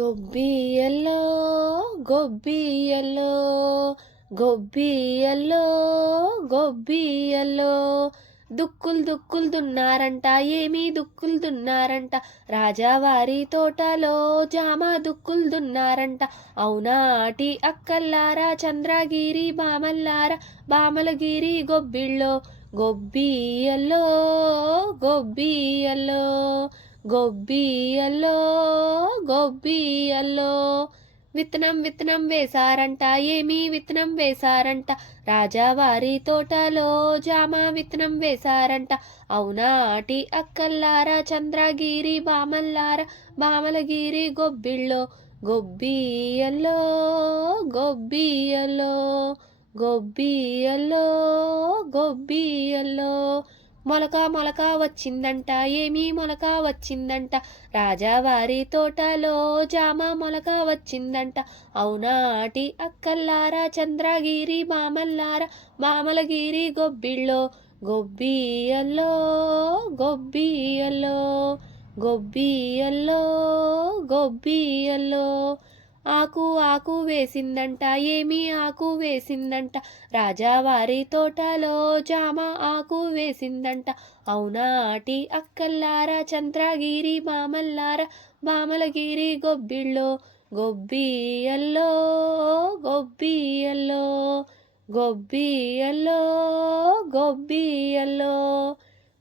గొబ్బియలో గొబ్బియలో గొబ్బియలో గొబ్బియలో దుక్కులు దుక్కులు దున్నారంట ఏమీ దుక్కులు దున్నారంట. రాజావారి తోటలో జామ దుక్కులు దున్నారంట. అవునాటి అక్కల్లారా చంద్రగిరి బామల్లారా బామలగిరి గొబ్బిళ్ళో గొబ్బియలో గొబ్బియలో గొబ్బియల్లో గొబ్బియల్లో విత్తనం విత్తనం వేశారంట ఏమీ విత్తనం వేశారంట. రాజావారి తోటలో జామ విత్తనం వేశారంట. అవునాటి అక్కల్లారా చంద్రగిరి బామల్లారా బామలగిరి గొబ్బిళ్ళో. గొబ్బియల్లో గొబ్బియల్లో గొబ్బియల్లో గొబ్బియల్లో మొలక మొలక వచ్చిందంట ఏమీ మొలక వచ్చిందంట. రాజావారి తోటలో జామ మొలక వచ్చిందంట. అవునాటి అక్కల్లారా చంద్రగిరి మామల్లారా మామలగిరి గొబ్బిళ్ళో గొబ్బియల్లో గొబ్బియల్లో గొబ్బియల్లో గొబ్బియల్లో ఆకు ఆకు వేసిందంట ఏమి ఆకు వేసిందంట? రాజావారి తోటలో జామ ఆకు వేసిందంట. అవునాటి అక్కల్లారా చంద్రగిరి మామల్లారా బామలగిరి గొబ్బిళ్ళో గొబ్బియల్లో గొబ్బియల్లో గొబ్బియల్లో గొబ్బియల్లో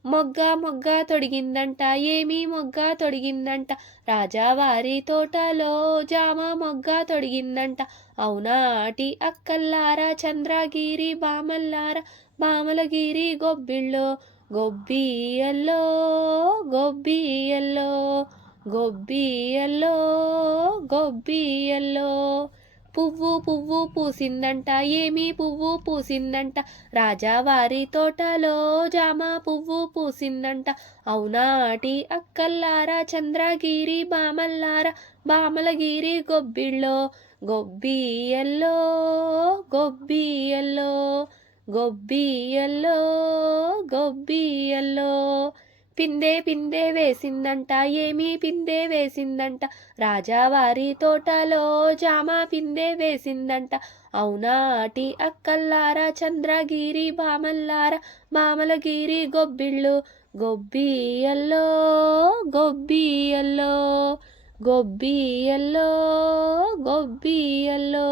మొగ్గ మొగ్గ తొడిగిందంట ఏమీ మొగ్గ తొడిగిందంట. రాజావారి తోటలో జామ మొగ్గ తొడిగిందంట. అవునాటి అక్కల్లారా చంద్రగిరి బామల్లారా బామలగిరి గొబ్బిళ్ళో గొబ్బియల్లో గొబ్బియల్లో గొబ్బియల్లో గొబ్బియల్లో పువ్వు పువ్వు పూసిందంట ఏమి పువ్వు పూసిందంట. రాజావారి తోటలో జామ పువ్వు పూసిందంట. అవునాటి అక్కల్లారా చంద్రగిరి బామల్లారా బామలగిరి గొబ్బిళ్ళో గొబ్బియల్లో గొబ్బియల్లో గొబ్బియల్లో గొబ్బియల్లో. పిందే పిందే వేసిందంట ఏమీ పిందే వేసిందంట. రాజావారి తోటలో జామ పిందే వేసిందంట. అవునాటి అక్కల్లారా చంద్రగిరి బామల్లారా బామలగిరి గొబ్బిళ్ళు గొబ్బియల్లో గొబ్బియల్లో గొబ్బియల్లో గొబ్బియల్లో.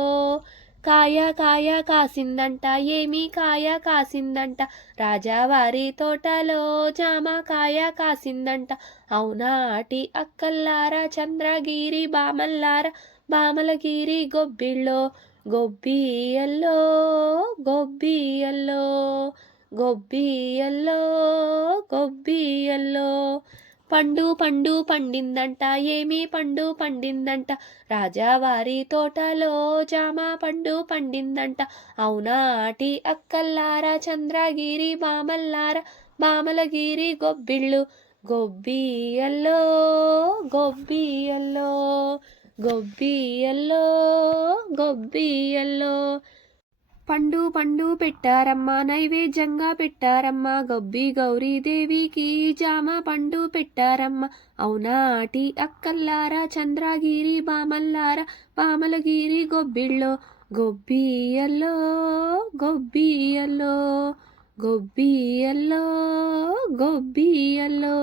కాయ కాయ కాసిందంట ఏమీ కాయ కాసిందంట. రాజావారి తోటలో జామ కాయ కాసిందంట. అవునాటి అక్కల్లారా చంద్రగిరి బామల్లారా బామలగిరి గొబ్బిళ్ళో గొబ్బియల్లో గొబ్బియల్లో గొబ్బియల్లో గొబ్బియల్లో. పండు పండు పండిందంట ఏమి పండు పండిందంట. రాజావారి తోటలో జామ పండు పండిందంట. అవునాటి అక్కల్లారా చంద్రగిరి బామల్లారా బామలగిరి గొబ్బిళ్ళు. గొబ్బియల్లో గొబ్బియల్లో గొబ్బియల్లో గొబ్బియల్లో పండు పండు పెట్టారమ్మా నైవేద్యంగా పెట్టారమ్మా. గొబ్బి గౌరీదేవికి జామ పండు పెట్టారమ్మా. అవునాటి అక్కల్లారా చంద్రగిరి బామల్లారా బామలగిరి గొబ్బిళ్ళో గొబ్బియల్లో గొబ్బియల్లో గొబ్బియల్లో గొబ్బియల్లో